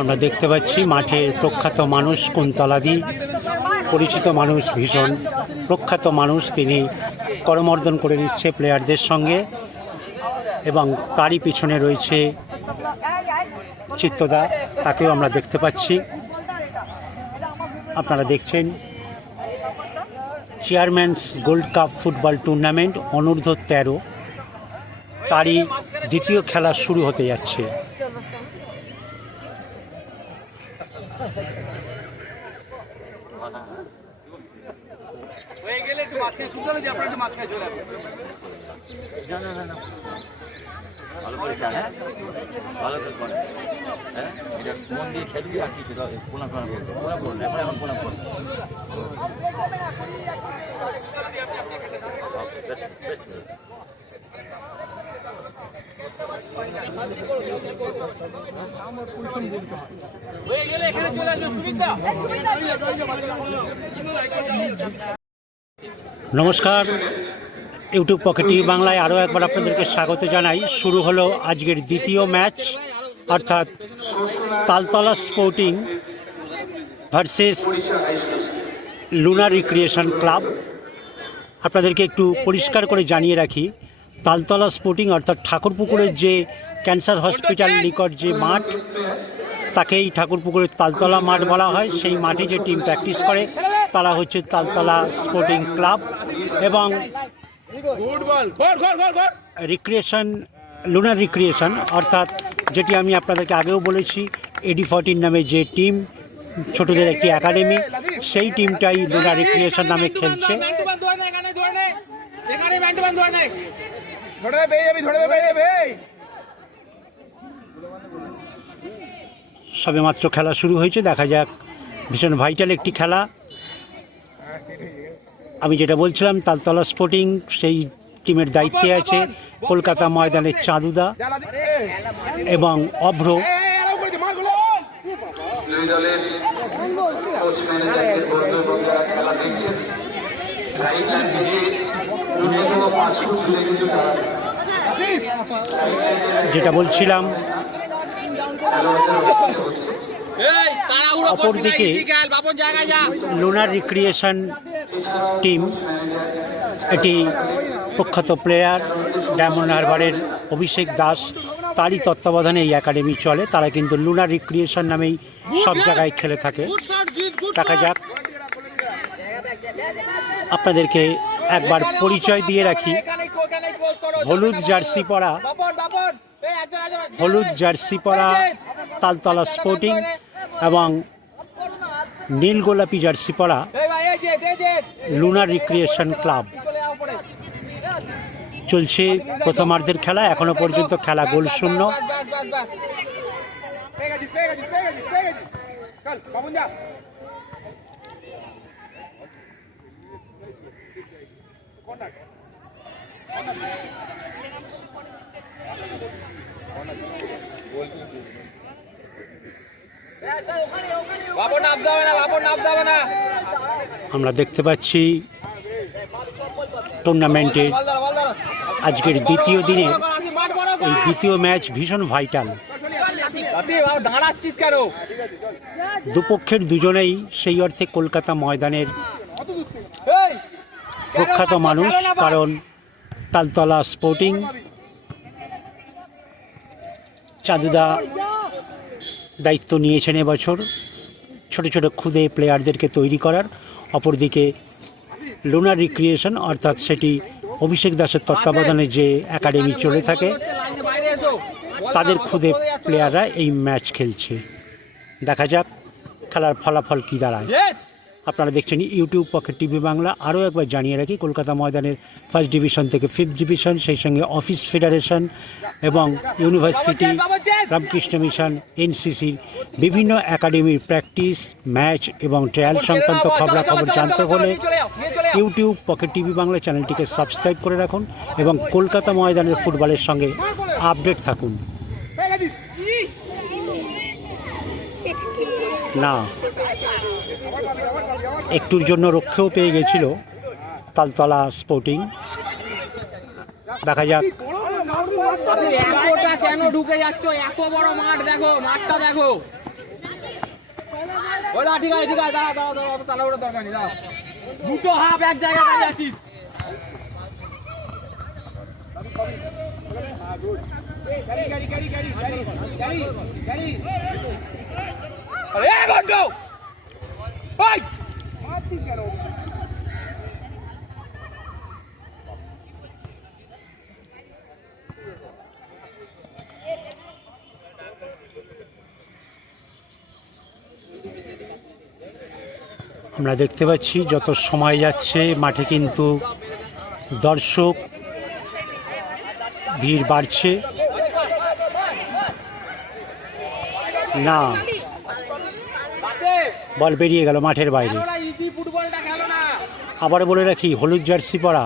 আমরা দেখতে পাচ্ছি মাঠে প্রখ্যাত মানুষ কুন্তলাদি, পরিচিত মানুষ, ভীষণ প্রখ্যাত মানুষ, তিনি করমর্দন করে নিচ্ছে প্লেয়ারদের সঙ্গে এবং তারই পিছনে রয়েছে চিত্তদা, তাকেও আমরা দেখতে পাচ্ছি। আপনারা দেখছেন chairman's gold cup football tournament অনূর্ধ্ব 13, তারই দ্বিতীয় খেলা শুরু হতে যাচ্ছে। নমস্কার, ইউটিউব পকেট টিভি বাংলায় আরও একবার আপনাদেরকে স্বাগত জানাই। শুরু হলো আজকের দ্বিতীয় ম্যাচ, অর্থাৎ Taltala sporting versus lunar recreation club. আপনাদেরকে একটু পরিষ্কার করে জানিয়ে রাখি, তালতলা স্পোর্টিং অর্থাৎ ঠাকুরপুকুরের যে ক্যান্সার হসপিটাল নিকট যে মাঠ, তাকেই ঠাকুরপুকুরের তালতলা মাঠ বলা হয়। সেই মাঠে যে টিম প্র্যাকটিস করে তারা হচ্ছে তালতলা স্পোর্টিং ক্লাব, এবং লুনার রিক্রিয়েশন অর্থাৎ যেটি আমি আপনাদেরকে আগেও বলেছি, AD14 নামে যে টিম, ছোটদের একটি একাডেমি, সেই টিমটাই লুনার রিক্রিয়েশন নামে খেলছে। সবেমাত্র খেলা শুরু হয়েছে, দেখা যাক। ভীষণ ভাইটাল একটি খেলা। আমি যেটা বলছিলাম, তালতলা স্পোর্টিং সেই টিমের দায়িত্বে আছে কলকাতা ময়দানের চাঁদুদা এবং অভ্র। যেটা বলছিলাম, অপরদিকে লুনার রিক্রিয়েশন টিম, এটি প্রখ্যাত প্লেয়ার ডায়মন্ড হারবারের অভিষেক দাস, তারই তত্ত্বাবধানে এই একাডেমি চলে। তারা কিন্তু লুনার রিক্রিয়েশন নামেই সব জায়গায় খেলে থাকে। দেখা যাক। আপনাদেরকে একবার পরিচয় দিয়ে রাখি, হলুদ জার্সি পরা তালতলা স্পোর্টিং এবং নীল গোলাপি জার্সি পরা লুনার রিক্রিয়েশন ক্লাব। চলছে প্রথমার্ধের খেলা, এখনো পর্যন্ত খেলা গোলশূন্য। আমরা দেখতে পাচ্ছি টুর্নামেন্টের আজকের দ্বিতীয় দিনে এই দ্বিতীয় ম্যাচ ভীষণ ভাইটাল। দুপক্ষের দুজনেই সেই অর্থে কলকাতা ময়দানের প্রখ্যাত মানুষ, কারণ তালতলা স্পোর্টিং চাঁদুদা দায়িত্ব নিয়েছেন এবছর ছোট ছোট খুদে প্লেয়ারদেরকে তৈরি করার। অপরদিকে লুনার রিক্রিয়েশন অর্থাৎ সেটি অভিষেক দাসের তত্ত্বাবধানে যে একাডেমি চলে থাকে, তাদের খুদে প্লেয়াররা এই ম্যাচ খেলছে। দেখা যাক খেলার ফলাফল কী দাঁড়ায়। আপনারা দেখছেন ইউটিউব পকেট টিভি বাংলা। আরও একবার জানিয়ে রাখি, কলকাতা ময়দানের 1st ডিভিশন থেকে 5th ডিভিশন, সেই সঙ্গে অফিস ফেডারেশন এবং ইউনিভার্সিটি, রামকৃষ্ণ মিশন, NCCর বিভিন্ন একাডেমির প্র্যাকটিস, ম্যাচ এবং ট্রায়াল সংক্রান্ত খবরাখবর জানতে হলে ইউটিউব পকেট টিভি বাংলা চ্যানেলটিকে সাবস্ক্রাইব করে রাখুন এবং কলকাতা ময়দানের ফুটবলের সঙ্গে আপডেট থাকুন। না, একটুর জন্য রক্ষেও পেয়ে গেছিল তালতলা স্পোর্টিং। দেখা যাক। কেন ঢুকে যাচ্ছ? এত বড় মাঠ, দেখো মাঠটা দেখো। ঠিক আছে ঠিক আছে, দাঁড়া দাঁড়া দাঁড়া, অত তাড়াহুড়োর দরকার নেই, দাঁড়া। দুটো হাফ এক জায়গায় দাঁড়িয়ে আছিস। আরে গন্ড ওই আমরা দেখতে পাচ্ছি যত সময় যাচ্ছে মাঠে কিন্তু দর্শক ভিড় বাড়ছে। না, বল বেরিয়ে গেল মাঠের বাইরে। আবার বলে রাখি, হলুদ জার্সি পরা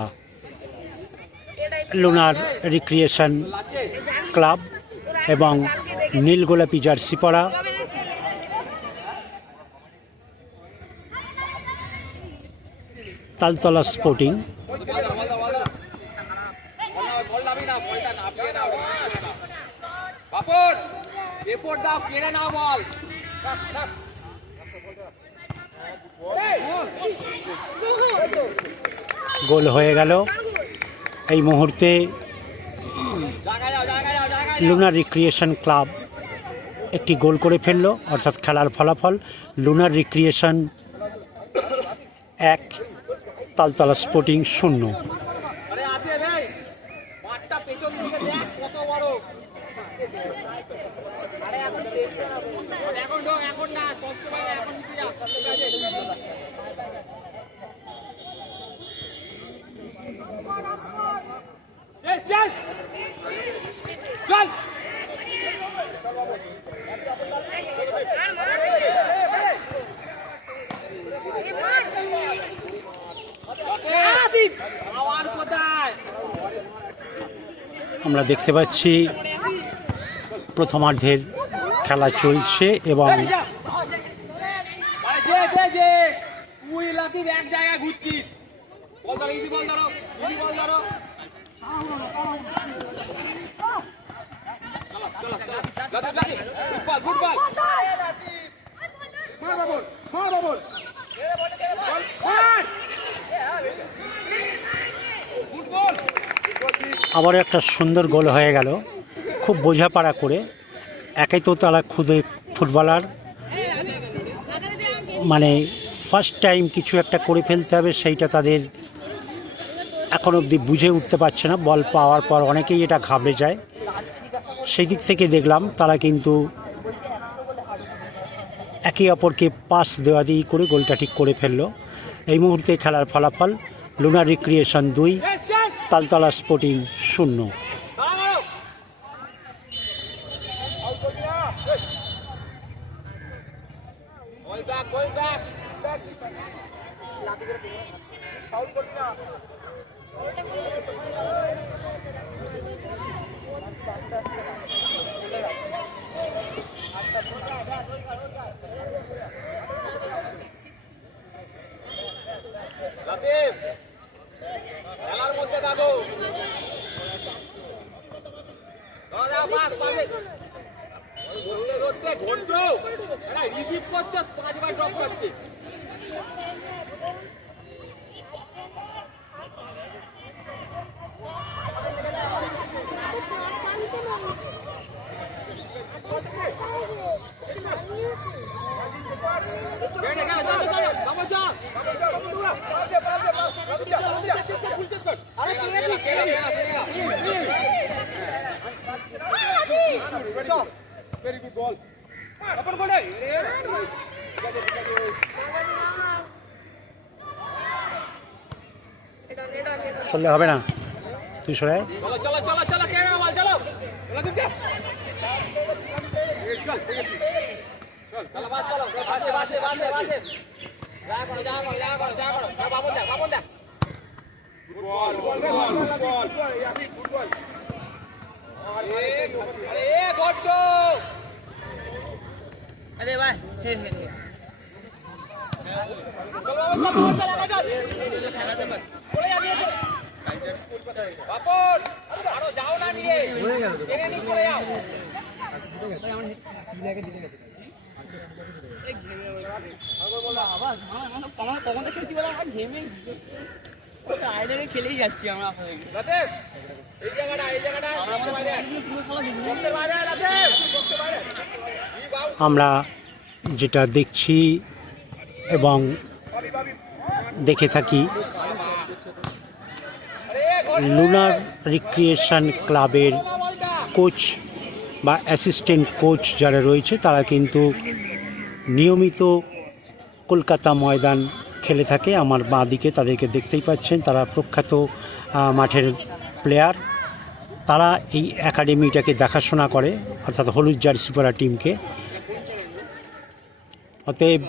লুনার রিক্রিয়েশন ক্লাব এবং নীল গোলাপি জার্সি পরা তালতলা স্পোর্টিং। গোল হয়ে গেল এই মুহূর্তে। লুনার রিক্রিয়েশন ক্লাব একটি গোল করে ফেললো, অর্থাৎ খেলার ফলাফল লুনার রিক্রিয়েশন 1, তালতলা স্পোর্টিং 0। আমরা দেখতে পাচ্ছি প্রথমার্ধের খেলা চলছে এবং এক জায়গায় ঘুরছিস। আবার একটা সুন্দর গোল হয়ে গেল, খুব বোঝাপড়া করে। একাই তো তারা খুদে ফুটবলার, মানে ফার্স্ট টাইম কিছু একটা করে ফেলতে হবে, সেইটা তাদের এখন অবধি বুঝে উঠতে পারছে না। বল পাওয়ার পর অনেকেই এটা ঘাবড়ে যায়। সেই দিক থেকে দেখলাম তারা কিন্তু একে অপরকে পাস দেওয়া দিই করে গোলটা ঠিক করে ফেললো। এই মুহূর্তে খেলার ফলাফল লুনার রিক্রিয়েশন 2, তালতলা স্পোর্টিং 0। খেলার মধ্যে থাকো, রিসিভ করছে 5 বার ড্রপ করছে। Very good ball. Open goal. চললে হবে না, তুই সরে আয়। চলো চলো চলো চলো, কে না বল, চলো চলো দিকে চল, ঠিক আছে চল, চলো বাস চলো, বাসে বাসে বাসে বাসে যা করো যা করো যা করো যা করো, বাবন দা গুড বল গুড বল ইয়াসি গুড বল। আরে গড আরে ভাই হে হে হে চলো চলো চলো খেলাতে পার চলে যাচ্ছে বাপন, আরো যাও না নিয়ে টেনে নিয়ে চলে যাও। কখন খেলছি বলে আমার ঘেমে আইডে খেলেই যাচ্ছি আমরা আপনাদের লাদেব এই জায়গাটা আমরা যেটা দেখছি এবং দেখে থাকি, লুনার রিক্রিয়েশন ক্লাবের কোচ বা অ্যাসিস্ট্যান্ট কোচ যারা রয়েছে তারা কিন্তু নিয়মিত কলকাতা ময়দান খেলে থাকে। আমার বাঁ দিকে তাদেরকে দেখতেই পাচ্ছেন, তারা প্রখ্যাত মাঠের প্লেয়ার। তারা এই একাডেমিটাকে দেখাশোনা করে, অর্থাৎ হলুদ জার্সি পরা টিমকে। অতএব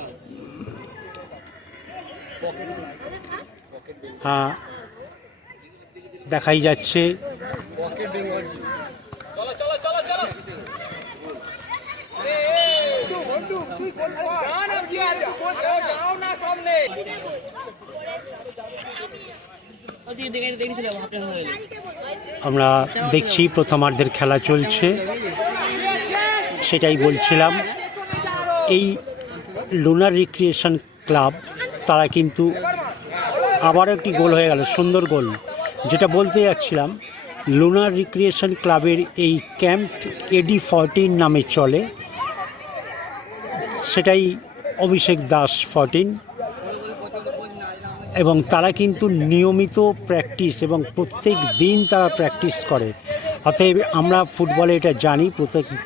দেখাই যাচ্ছে আমরা দেখছি প্রথমার্ধের খেলা চলছে। সেটাই বলছিলাম, এই লুনার রিক্রিয়েশন ক্লাব তারা কিন্তু আবার একটি গোল হয়ে গেল, সুন্দর গোল। যেটা বলতে যাচ্ছিলাম, লুনার রিক্রিয়েশন ক্লাবের এই ক্যাম্প AD14 নামে চলে, সেটাই অভিষেক দাস 14, এবং তারা কিন্তু নিয়মিত প্র্যাকটিস এবং প্রত্যেক দিন তারা প্র্যাকটিস করে। অতএব আমরা ফুটবলে এটা জানি,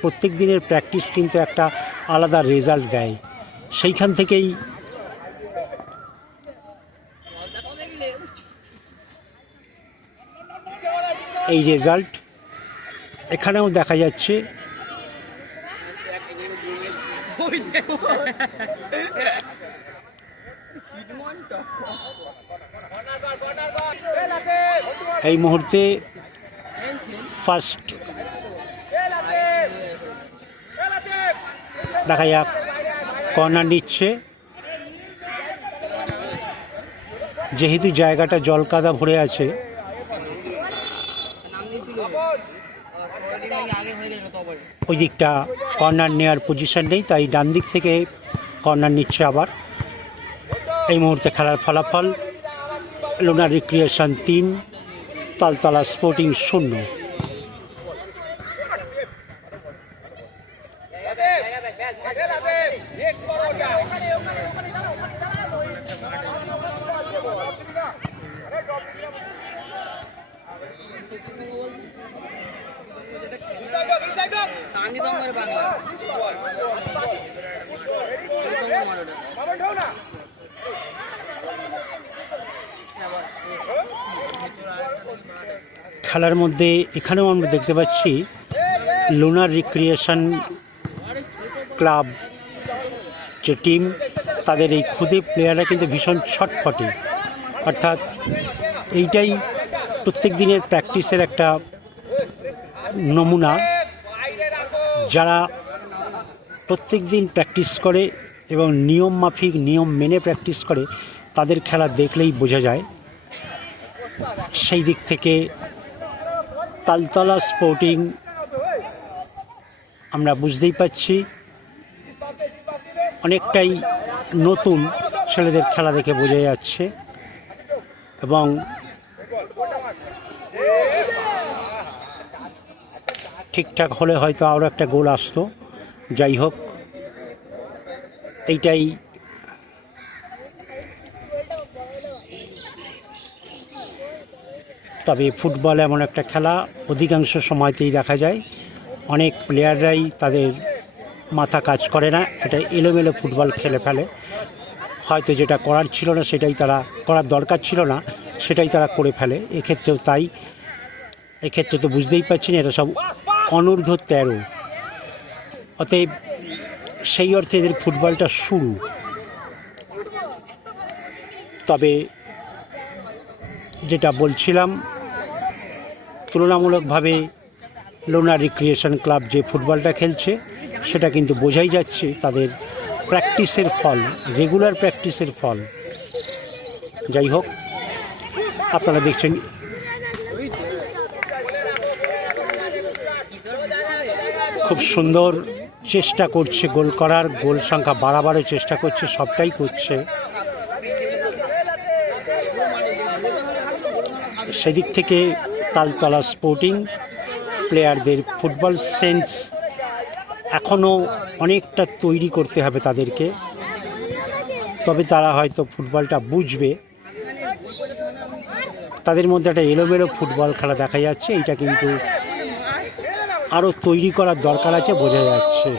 প্রত্যেক দিনের প্র্যাকটিস কিন্তু একটা আলাদা রেজাল্ট দেয়। সেইখান থেকেই এই রেজাল্ট এখানেও দেখা যাচ্ছে। এই মুহূর্তে ফার্স্ট দেখা যাক, কর্নার নিচ্ছে। যেহেতু জায়গাটা জলকাদা ভরে আছে, ওই দিকটা কর্নার নেওয়ার পজিশন নেই, তাই ডান দিক থেকে কর্নার নিচ্ছে আবার। এই মুহূর্তে খেলার ফলাফল, লুনার রিক্রিয়েশন 3, তালতলা স্পোর্টিং 0। খেলার মধ্যে এখানেও আমরা দেখতে পাচ্ছি লুনার রিক্রিয়েশন ক্লাব যে টিম, তাদের এই খুদে প্লেয়াররা কিন্তু ভীষণ ছটফটে। অর্থাৎ এইটাই প্রত্যেক দিনের প্র্যাকটিসের একটা নমুনা। যারা প্রত্যেক দিন প্র্যাকটিস করে এবং নিয়ম মাফিক, নিয়ম মেনে প্র্যাকটিস করে, তাদের খেলা দেখলেই বোঝা যায়। সেই দিক থেকে তালতলা স্পোর্টিং আমরা বুঝতেই পাচ্ছি অনেকটাই নতুন, ছেলেদের খেলা দেখে বোঝা যাচ্ছে। এবং ঠিকঠাক হলে হয়তো আরও একটা গোল আসতো। যাই হোক, এইটাই তবে ফুটবল এমন একটা খেলা, অধিকাংশ সময়তেই দেখা যায় অনেক প্লেয়াররাই তাদের মাথা কাজ করে না, এটা এলোমেলো ফুটবল খেলে ফেলে। হয়তো যেটা করার ছিল না সেটাই তারা করার দরকার ছিল না সেটাই তারা করে ফেলে। এক্ষেত্রেও তাই। এক্ষেত্রে তো বুঝতেই পারছেন এটা সব অনূর্ধ্ব 13। অতএব সেই অর্থে এদের ফুটবলটা শুরু। তবে যেটা বলছিলাম, তুলনামূলকভাবে লুনার রিক্রিয়েশন ক্লাব যে ফুটবলটা খেলছে সেটা কিন্তু বোঝাই যাচ্ছে তাদের প্র্যাকটিসের ফল, রেগুলার প্র্যাকটিসের ফল। যাই হোক, আপনারা দেখছেন খুব সুন্দর চেষ্টা করছে গোল করার, গোল সংখ্যা বাড়াবারও চেষ্টা করছে, সবটাই করছে। সেদিক থেকে তালতলা স্পোর্টিং প্লেয়ারদের ফুটবল সেন্স এখনও অনেকটা তৈরি করতে হবে তাদেরকে, তবে তারা হয়তো ফুটবলটা বুঝবে। তাদের মধ্যে একটা এলোমেলো ফুটবল খেলা দেখা যাচ্ছে, এইটা কিন্তু আরও তৈরি করার দরকার আছে, বোঝা যাচ্ছে।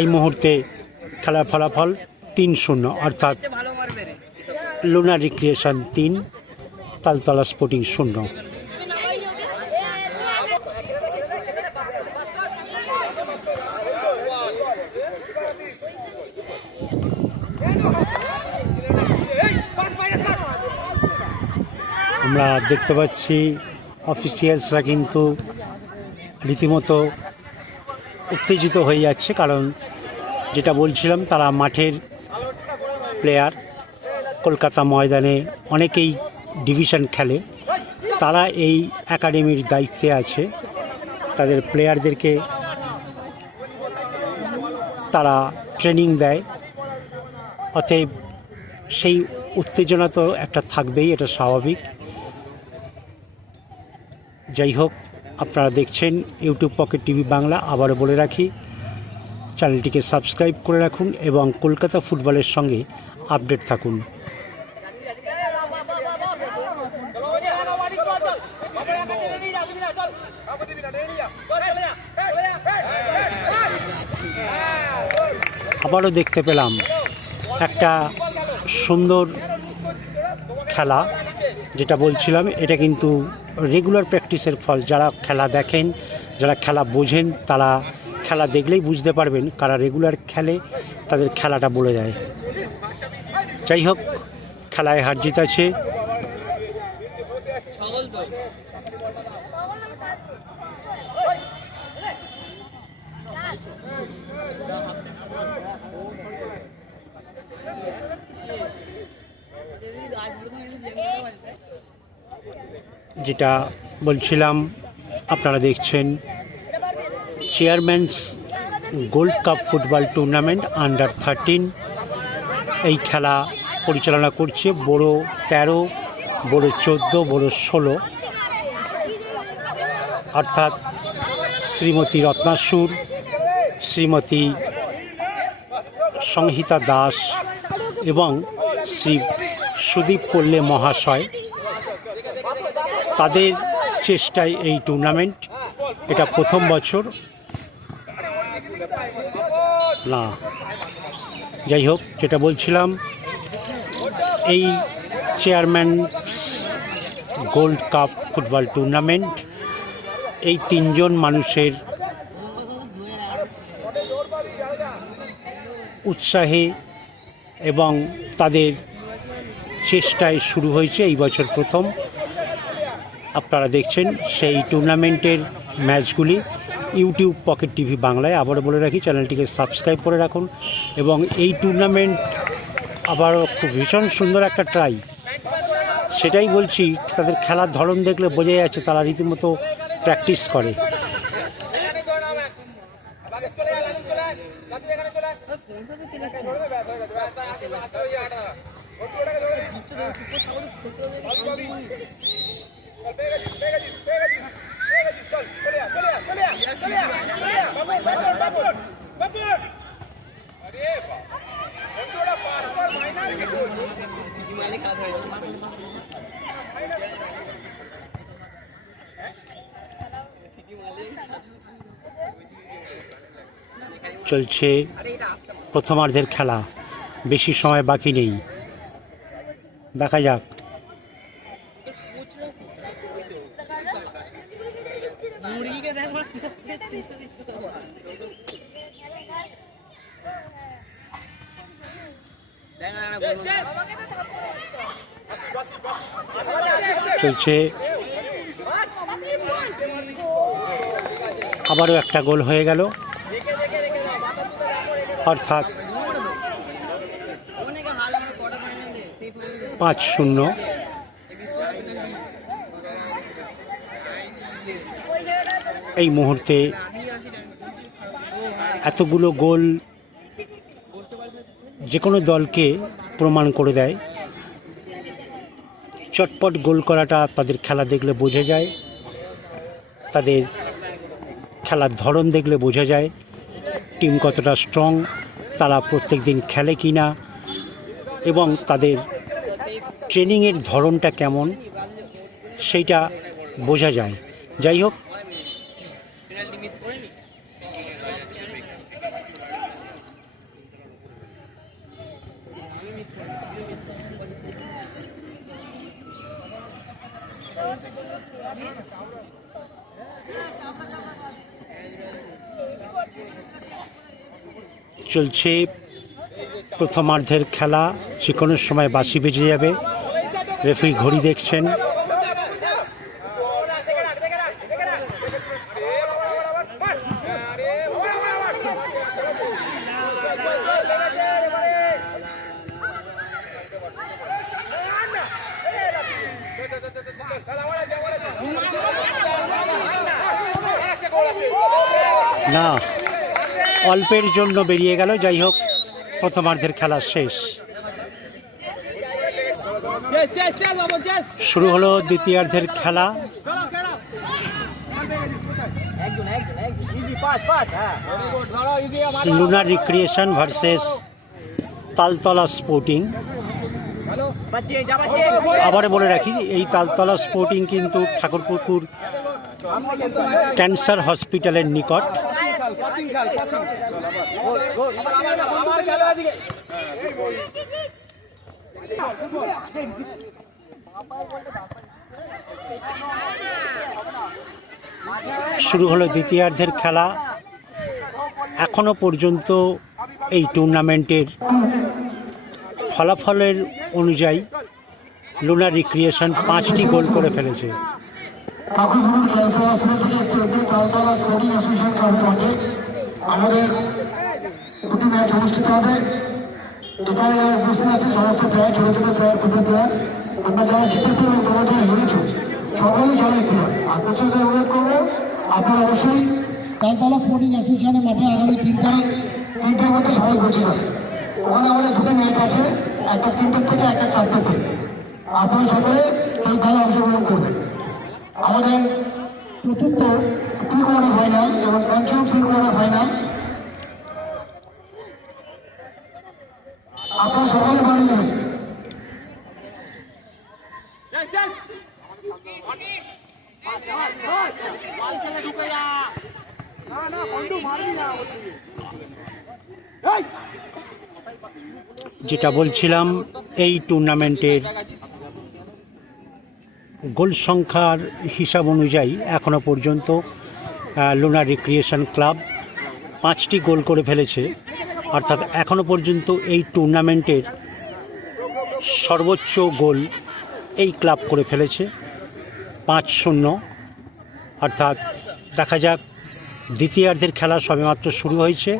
এই মুহূর্তে খেলার ফলাফল 3-0, অর্থাৎ লুনা রিক্রিয়েশন 3, তালতলা স্পোর্টিং 0। আমরা দেখতে পাচ্ছি অফিসিয়ালসরা কিন্তু রীতিমতো উত্তেজিত হয়ে যাচ্ছে, কারণ যেটা বলছিলাম তারা মাঠের প্লেয়ার, কলকাতা ময়দানে অনেকেই ডিভিশন খেলে, তারা এই একাডেমির দায়িত্বে আছে, তাদের প্লেয়ারদেরকে তারা ট্রেনিং দেয়, অতএব সেই উত্তেজনা তো একটা থাকবেই, এটা স্বাভাবিক। যাই হোক, আপনারা দেখছেন ইউটিউব পকেট টিভি বাংলা। আবারও বলে রাখি, চ্যানেলটিকে সাবস্ক্রাইব করে রাখুন এবং কলকাতা ফুটবলের সঙ্গে আপডেট থাকুন। আবারও দেখতে পেলাম একটা সুন্দর খেলা, যেটা বলছিলাম এটা কিন্তু রেগুলার প্র্যাকটিসের ফল। যারা খেলা দেখেন, যারা খেলা বোঝেন, তারা খেলা দেখলেই বুঝতে পারবেন কারা রেগুলার খেলে, তাদের খেলাটা বলে দেয়। যাই হোক, খেলায় হার জিত আছে। যেটা বলছিলাম, আপনারা দেখছেন chairman's gold cup football tournament under 13। এই খেলা পরিচালনা করছে বড় 13, বড় 14, বড় 16, অর্থাৎ শ্রীমতী রত্নাসুর, শ্রীমতী সংহিতা দাস এবং শ্রী সুদীপ পল্লে মহাশয়। তাদের চেষ্টায় এই টুর্নামেন্ট, এটা প্রথম বছর না। যাই হোক, যেটা বলছিলাম, এই chairman gold cup football tournament এই 3 জন মানুষের উৎসাহে এবং তাদের চেষ্টায় শুরু হয়েছে এই বছর প্রথম। আপনারা দেখছেন সেই টুর্নামেন্টের ম্যাচগুলি ইউটিউব পকেট টিভি বাংলায়। আবারও বলে রাখি, চ্যানেলটিকে সাবস্ক্রাইব করে রাখুন। এবং এই টুর্নামেন্ট আবারও খুব ভীষণ সুন্দর একটা ট্রাই, সেটাই বলছি। তাদের খেলার ধরন দেখলে বোঝা যাচ্ছে তারা রীতিমতো প্র্যাকটিস করে। চলছে প্রথমার্ধের খেলা, বেশি সময় বাকি নেই, দেখা যাক। চলছে, আবারও একটা গোল হয়ে গেল, অর্থাৎ 5-0। এই মুহূর্তে এতগুলো গোল যে কোনো দলকে প্রমাণ করে দেয়। চটপট গোল করাটা তাদের খেলা দেখলে বোঝা যায়, তাদের খেলার ধরন দেখলে বোঝা যায় টিম কতটা স্ট্রং, তারা প্রত্যেক দিন খেলে কি না এবং তাদের ট্রেনিংয়ের ধরনটা কেমন সেইটা বোঝা যায়। যাই হোক, চলছে প্রথমার্ধের খেলা। যে কোনো সময় বাঁশি বেজে যাবে। রেফারি ঘড়ি দেখছেন। না, অল্পের জন্য বেরিয়ে গেল। যাই হোক, প্রথমার্ধের খেলা শেষ। শুরু হলো দ্বিতীয়ার্ধের খেলা। Lunar recreation versus Taltala sporting. আবার বলে রাখি, এই তালতলা স্পোর্টিং কিন্তু ঠাকুরপুকুর ক্যান্সার হসপিটালের নিকট। শুরু হলো দ্বিতীয়ার্ধের খেলা। এখনো পর্যন্ত এই টুর্নামেন্টের ফলাফলের অনুযায়ী লুনার রিক্রিয়েশন 5টি গোল করে ফেলেছে। আমাদের দুটি ম্যাচ অনুষ্ঠিত হবে। এখানে যারা উপস্থিত আছে সমস্ত প্লেয়ার, ছোটো ছোটো প্লেয়ার, ছোটো প্লেয়ার, আমরা যারা জিতেছো এবং তোমরা যারা হেরেছো সকলেই খেলায় ছিল। আর প্রচুর অনুরোধ করবো আপনারা অবশ্যই তালতলা স্পোর্টিং অ্যাসোসিয়েশনের মাঠে আগামী 3 তারিখ 3টের মধ্যে সবাই বসে যাবে। ওখানে আমাদের দুটো ম্যাচ আছে, একটা 3টের থেকে, একটা 4টের থেকে। আপনারা সকলে এই খেলা অংশগ্রহণ করবেন। আমাদের চতুর্থ প্রি কোয়ার্টার ফাইনাল এবং পঞ্চম প্রি কোয়ার্টার ফাইনাল আপনারা সকলে বাড়ি যাবেন। যেটা বলছিলাম, এই টুর্নামেন্টের গোল সংখ্যার হিসাব অনুযায়ী এখনো পর্যন্ত লুনার রিক্রিয়েশন ক্লাব 5টি গোল করে ফেলেছে। অর্থাৎ এখনো পর্যন্ত এই টুর্নামেন্টের সর্বোচ্চ গোল এই ক্লাব করে ফেলেছে, 5-0। অর্থাৎ দেখা যাক, দ্বিতীয়ার্ধের খেলা সবেমাত্র শুরু হয়েছে।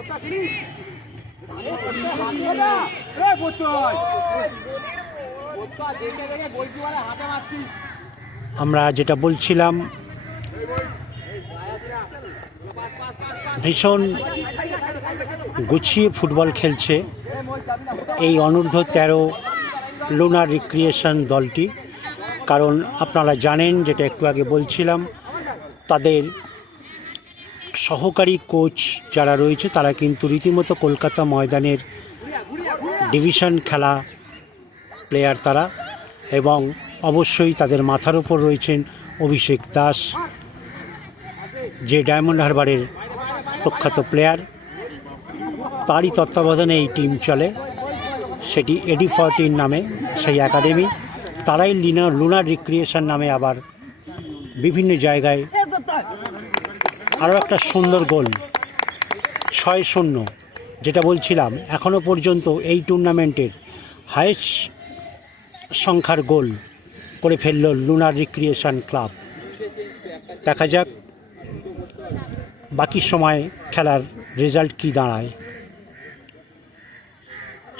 আমরা যেটা বলছিলাম, ভীষণ গুছিয়ে ফুটবল খেলছে এই অনূর্ধ্ব 13 লুনার রিক্রিয়েশন দলটি। কারণ আপনারা জানেন, যেটা একটু আগে বলছিলাম, তাদের সহকারী কোচ যারা রয়েছে তারা কিন্তু রীতিমতো কলকাতা ময়দানের ডিভিশন খেলা প্লেয়ার তারা, এবং অবশ্যই তাদের মাথার উপর রয়েছেন অভিষেক দাস, যে ডায়মন্ড হারবারের প্রখ্যাত প্লেয়ার। তারই তত্ত্বাবধানে এই টিম চলে, সেটি AD14 নামে সেই একাডেমি। তারাই লুনার রিক্রিয়েশন নামে আবার বিভিন্ন জায়গায় আরও একটা সুন্দর গোল, 6-0। যেটা বলছিলাম, এখনও পর্যন্ত এই টুর্নামেন্টের হাইয়েস্ট সংখ্যার গোল করে ফেলল লুনার রিক্রিয়েশন ক্লাব। দেখা যাক বাকি সময় খেলার রেজাল্ট কী দাঁড়ায়।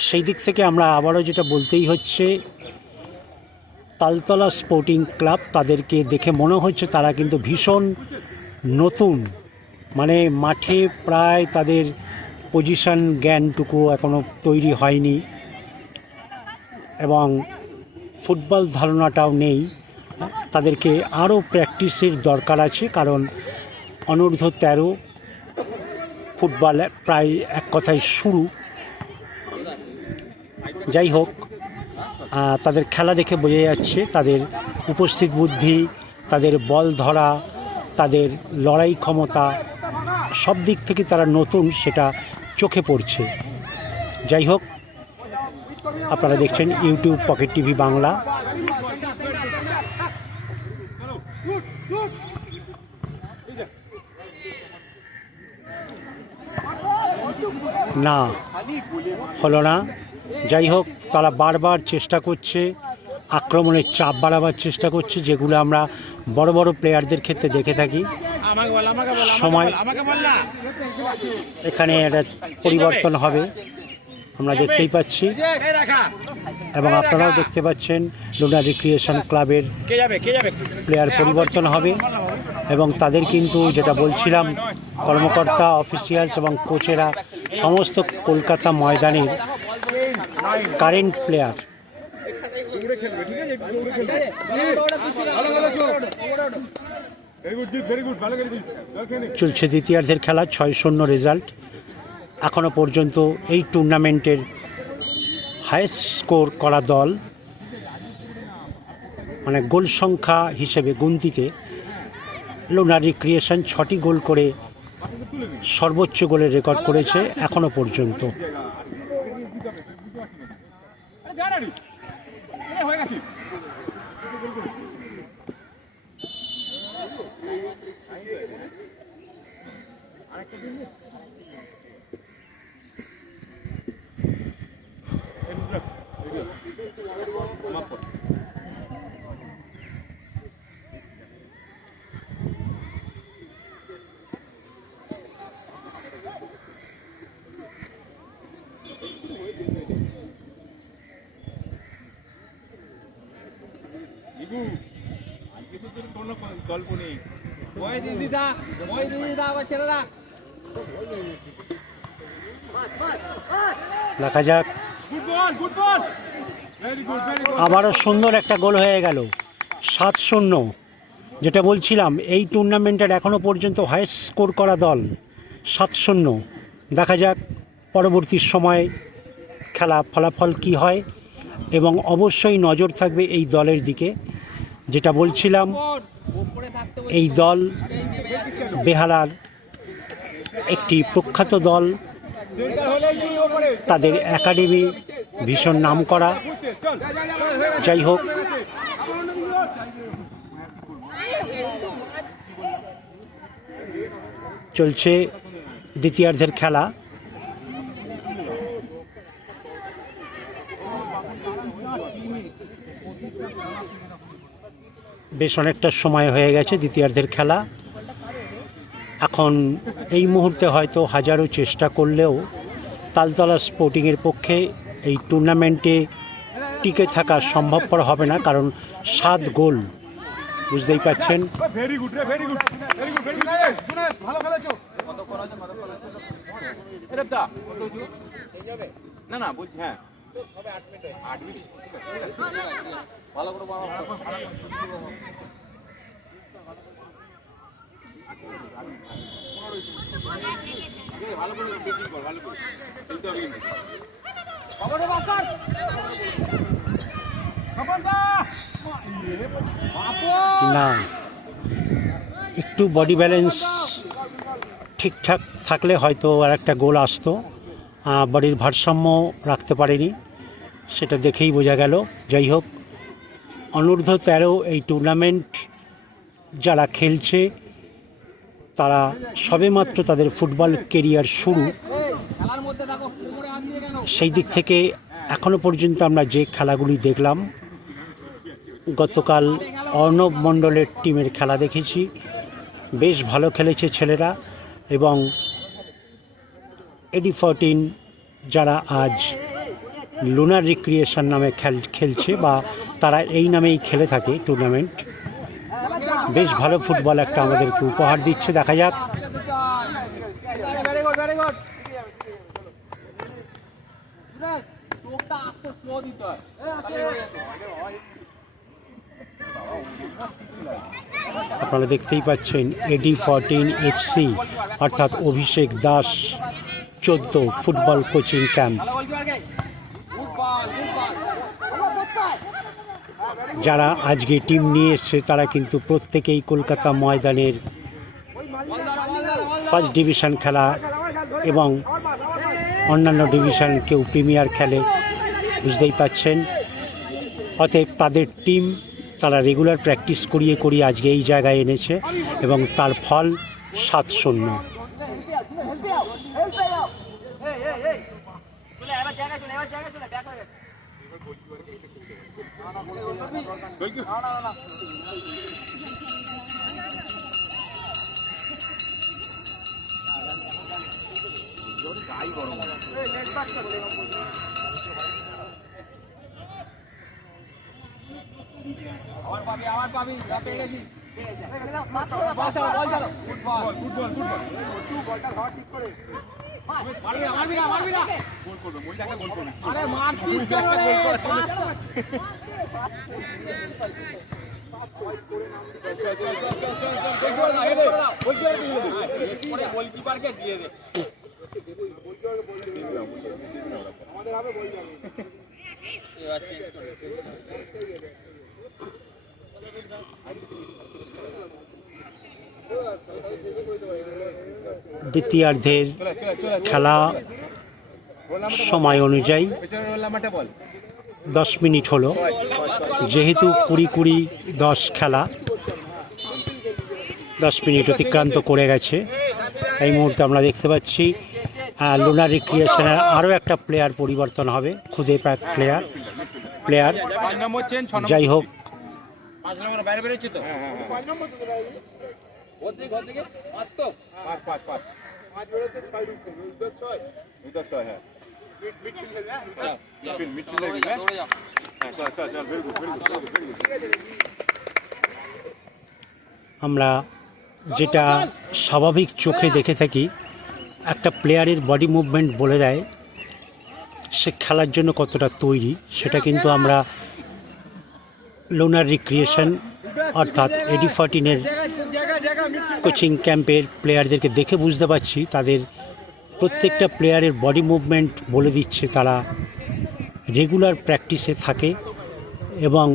সেই দিক থেকে আমরা আবারও যেটা বলতেই হচ্ছে, তালতলা স্পোর্টিং ক্লাব, তাদেরকে দেখে মনে হচ্ছে তারা কিন্তু ভীষণ নতুন, মানে মাঠে প্রায় তাদের পজিশন জ্ঞানটুকু এখনও তৈরি হয়নি এবং ফুটবল ধারণাটাও নেই। তাদেরকে আরও প্র্যাকটিসের দরকার আছে, কারণ অনূর্ধ্ব 13 ফুটবল প্রায় এক কথায় শুরু। যাই হোক, তাদের খেলা দেখে বোঝা যাচ্ছে তাদের উপস্থিত বুদ্ধি, তাদের বল ধরা, তাদের লড়াই ক্ষমতা, সব দিক থেকে তারা নতুন, সেটা চোখে পড়ছে। যাই হোক, আপনারা দেখছেন ইউটিউব পকেট টিভি বাংলা। না, হলো না। যাই হোক, তারা বারবার চেষ্টা করছে, আক্রমণের চাপ বাড়াবার চেষ্টা করছে, যেগুলো আমরা বড় বড় প্লেয়ারদের ক্ষেত্রে দেখে থাকি। সময় এখানে একটা পরিবর্তন হবে, আমরা দেখতেই পাচ্ছি, এবং আপনারাও দেখতে পাচ্ছেন লুনার রিক্রিয়েশন ক্লাবের প্লেয়ার পরিবর্তন হবে। এবং তাদের কিন্তু, যেটা বলছিলাম, কর্মকর্তা, অফিসিয়ালস এবং কোচেরা সমস্ত কলকাতা ময়দানের কারেন্ট প্লেয়ার। চলছে দ্বিতীয়ার্ধের খেলা, 6-0 রেজাল্ট। এখনো পর্যন্ত এই টুর্নামেন্টের হাইয়েস্ট স্কোর করা দল, মানে গোল সংখ্যা হিসেবে গুনতিতে লুনার রিক্রিয়েশন 6টি গোল করে সর্বোচ্চ গোলের রেকর্ড করেছে এখনো পর্যন্ত। দেখা যাক, আবারও সুন্দর একটা গোল হয়ে গেল, 7-0। যেটা বলছিলাম, এই টুর্নামেন্টের এখনও পর্যন্ত হাইয়েস্ট স্কোর করা দল 7-0। দেখা যাক পরবর্তী সময়ে খেলা ফলাফল কি হয়, এবং অবশ্যই নজর থাকবে এই দলের দিকে। যেটা বলছিলাম, এই দল বেহালার একটি প্রখ্যাত দল, তাদের একাডেমি ভীষণ নামকরা। যাই হোক, চলছে দ্বিতীয়ার্ধের খেলা। বেশ অনেকটা সময় হয়ে গেছে দ্বিতীয়ার্ধের খেলা। এখন এই মুহূর্তে হয়তো হাজারো চেষ্টা করলেও তালতলা স্পোর্টিংয়ের পক্ষে এই টুর্নামেন্টে টিকে থাকা সম্ভবপর হবে না, কারণ 7 গোল, বুঝতেই পারছেন। না বলছি, হ্যাঁ ভালো করে না, একটু বডি ব্যালেন্স ঠিকঠাক থাকলে হয়তো আর একটা গোল আসতো। বডির ভারসাম্য রাখতে পারেনি, সেটা দেখেই বোঝা গেল। যাই হোক, অনূর্ধ্ব 13 এই টুর্নামেন্ট যারা খেলছে তারা সবেমাত্র তাদের ফুটবল কেরিয়ার শুরু। সেই দিক থেকে এখনো পর্যন্ত আমরা যে খেলাগুলি দেখলাম, গতকাল অর্ণব মণ্ডলের টিমের খেলা দেখেছি, বেশ ভালো খেলেছে ছেলেরা। এবং AD14 যারা আজ লুনার রিক্রিয়েশন নামে খেলছে, বা তারা এই নামেই খেলে থাকে টুর্নামেন্ট, বেশ ভালো ফুটবল একটা আমাদেরকে উপহার দিচ্ছে। দেখা যাক। Very good very good. চোখটা আস্তে স্লো দিতে হয়। আপনারা দেখতেই পাচ্ছেন AD14 FC অর্থাৎ অভিষেক দাস 14 ফুটবল কোচিং ক্যাম্প। যারা আজকে টিম নিয়ে এসছে তারা কিন্তু প্রত্যেকেই কলকাতা ময়দানের ফার্স্ট ডিভিশন খেলা এবং অন্যান্য ডিভিশন, কেউ প্রিমিয়ার খেলে, বুঝতেই পাচ্ছেন। অতএব তাদের টিম তারা রেগুলার প্র্যাকটিস করিয়ে করিয়ে আজকে এই জায়গায় এনেছে এবং তার ফল 7-0। আবার পাবি পেয়ে গেছি। বল চালো বল চালো। Football football football. বলটা ধর ঠিক করে। মারবি না মারবি না মারবি না। গোল করবে মইটা একটা গোল করবে। আরে মারছিস কেন রে? গোলকিপারকে দিয়ে দে। আমাদের হবে বল যাবে। দ্বিতীয়ার্ধের খেলা সময় অনুযায়ী 10 মিনিট হলো, যেহেতু 20-20-10 খেলা 10 মিনিট অতিক্রান্ত করে গেছে। এই মুহূর্তে আমরা দেখতে পাচ্ছি লুনা রিক্রিয়েশনের আরও একটা প্লেয়ার পরিবর্তন হবে, খুদে প্যাক প্লেয়ার। যাই হোক, আমরা যেটা স্বাভাবিক চোখে দেখে থাকি, একটা প্লেয়ারের বডি মুভমেন্ট বলে দেয় সে খেলার জন্য কতটা তৈরি। সেটা কিন্তু আমরা লুনার রিক্রিয়েশন অর্থাৎ AD14-এর কোচিং ক্যাম্পের প্লেয়ারদেরকে দেখে বুঝতে পারছি। তাদের প্রত্যেকটা প্লেয়ারের বডি মুভমেন্ট বলে দিচ্ছে তারা রেগুলার প্র্যাকটিসে থাকে এবং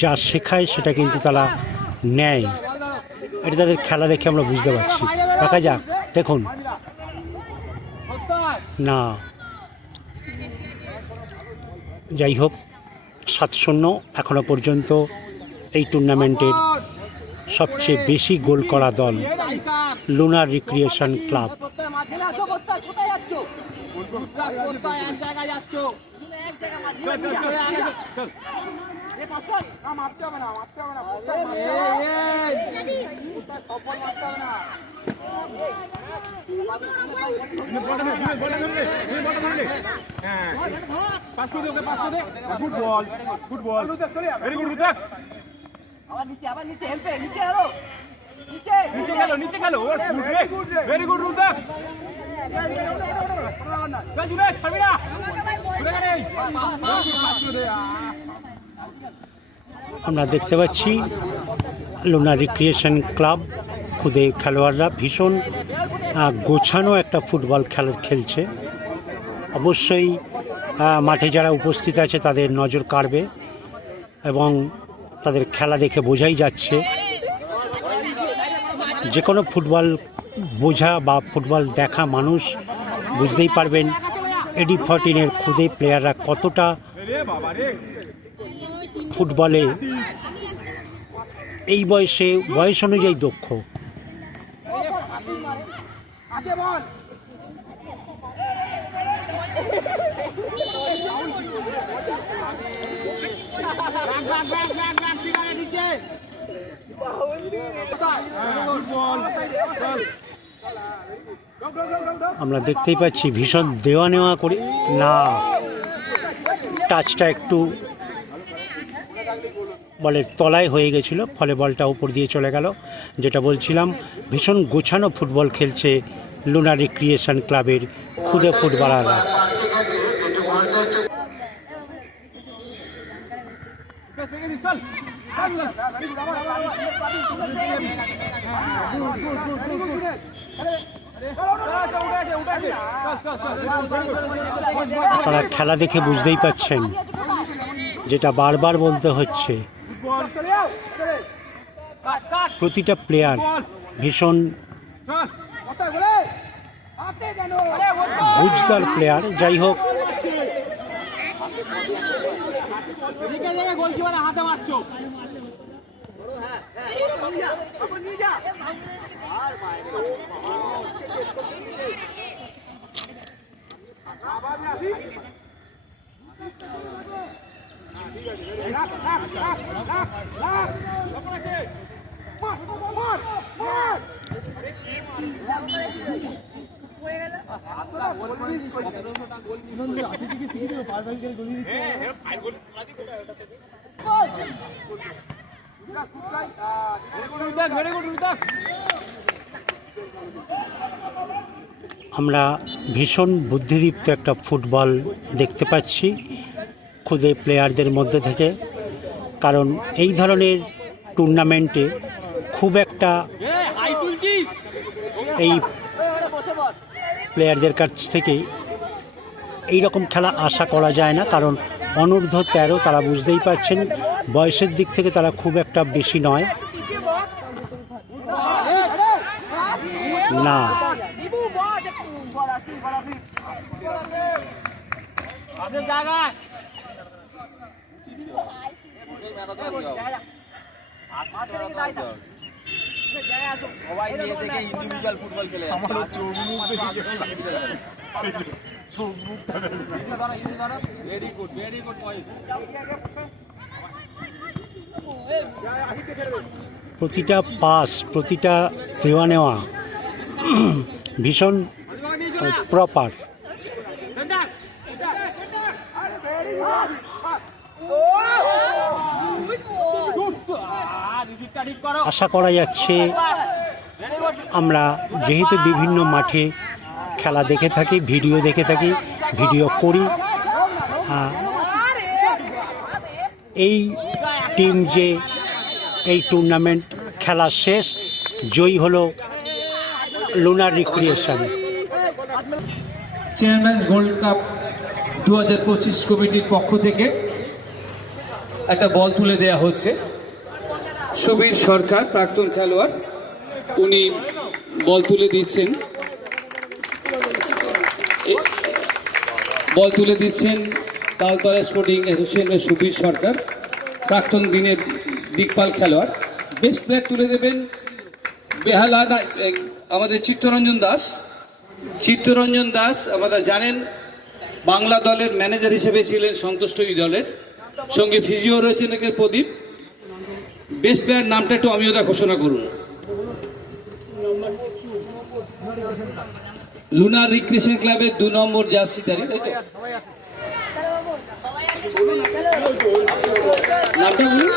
যা শেখায় সেটা কিন্তু তারা নেয়। এটা তাদের খেলা দেখে আমরা বুঝতে পারছি। দেখা যাক, দেখুন না, যাই হোক 7-0 এখনো পর্যন্ত এই টুর্নামেন্টের সবচেয়ে বেশি গোল করা দল lunar recreation club. Football football very good রুদাক। আবার নিচে হেল্পে নিচে এলো নিচে গেল ভেরি গুড রুদাক। চল জুনে ছাবিনা ছুটে গেলে। আমরা দেখতে পাচ্ছি লুনা রিক্রিয়েশন ক্লাব খুদে খেলোয়াড়রা ভীষণ গোছানো একটা ফুটবল খেলছে। অবশ্যই মাঠে যারা উপস্থিত আছে তাদের নজর কাড়বে এবং তাদের খেলা দেখে বোঝাই যাচ্ছে, যে কোনো ফুটবল বোঝা বা ফুটবল দেখা মানুষ বুঝতেই পারবেন AD14-এর খুদে প্লেয়াররা কতটা ফুটবলে এই বয়স অনুযায়ী দক্ষ। আমরা দেখতেই পাচ্ছি ভীষণ দেওয়া নেওয়া করে না, টাচটা একটু বলের তলায় হয়ে গেছিলো, ফলে বলটা উপর দিয়ে চলে গেল। যেটা বলছিলাম, ভীষণ গোছানো ফুটবল খেলছে লুনা রিক্রিয়েশন ক্লাবের খুদে ফুটবলাররা। তারা খেলা দেখে বুঝতেই পারছেন, যেটা বারবার বলতে হচ্ছে, প্রতিটা প্লেয়ার ভীষণ বুঝদার প্লেয়ার। যাই হোক, আমরা ভীষণ বুদ্ধিদীপ্ত একটা ফুটবল দেখতে পাচ্ছি খুদে প্লেয়ারদের মধ্যে থেকে। কারণ এই ধরনের টুর্নামেন্টে খুব একটা এই প্লেয়ারদের কাছ থেকে এই রকম খেলা আশা করা যায় না। কারণ অনূর্ধ্ব 13 তারা বুঝতেই পারছেন, বয়সের দিক থেকে তারা খুব একটা বেশি নয়। না, সবাই নিয়ে থেকে ইন্ডিভিজুয়াল ফুটবল খেলে ভেরি গুড পয়েন্ট। প্রতিটা পাস, প্রতিটা দেওয়া নেওয়া ভীষণ প্রপার। আশা করা যাচ্ছে, আমরা যেহেতু বিভিন্ন মাঠে খেলা দেখে থাকি, ভিডিও করি, এই টিম যে এই টুর্নামেন্ট খেলা শেষ জয়ী হলো লুনার রিক্রিয়েশন। চেয়ারম্যানস গোল্ড কাপ 2025 কমিটির পক্ষ থেকে একটা বল তুলে দেয়া হচ্ছে। সুবীর সরকার, প্রাক্তন খেলোয়াড়, উনি বল তুলে দিচ্ছেন। তালতলা স্পোর্টিং অ্যাসোসিয়েশনের সুবীর সরকার, প্রাক্তন দিনের দিকপাল খেলোয়াড়। বেস্ট প্লেয়ার তুলে দেবেন বেহালা আমাদের চিত্তরঞ্জন দাস। আপনারা জানেন বাংলা দলের ম্যানেজার হিসেবে ছিলেন সন্তুষ্টই দলের, সঙ্গে ফিজিও রয়েছে নাকি প্রদীপ। বেস্ট প্লেয়ার নামটা একটু অমিয়তা ঘোষণা করুন। লুনার রিক্রিয়েশন ক্লাবের 2 নম্বর জার্সিধারী, তাই তো? নামটা বলুন।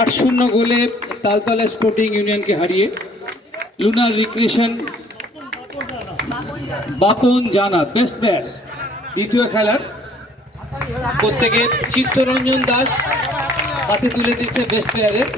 8-0 গোলে তালতলা স্পোর্টিং ইউনিয়নকে হারিয়ে লুনার রিক্রিয়েশন বাপন জানা বেস্ট প্লেয়ার দ্বিতীয় খেলার। প্রত্যেকে চিত্তরঞ্জন দাস হাতে তুলে দিচ্ছে বেস্ট প্লেয়ারের।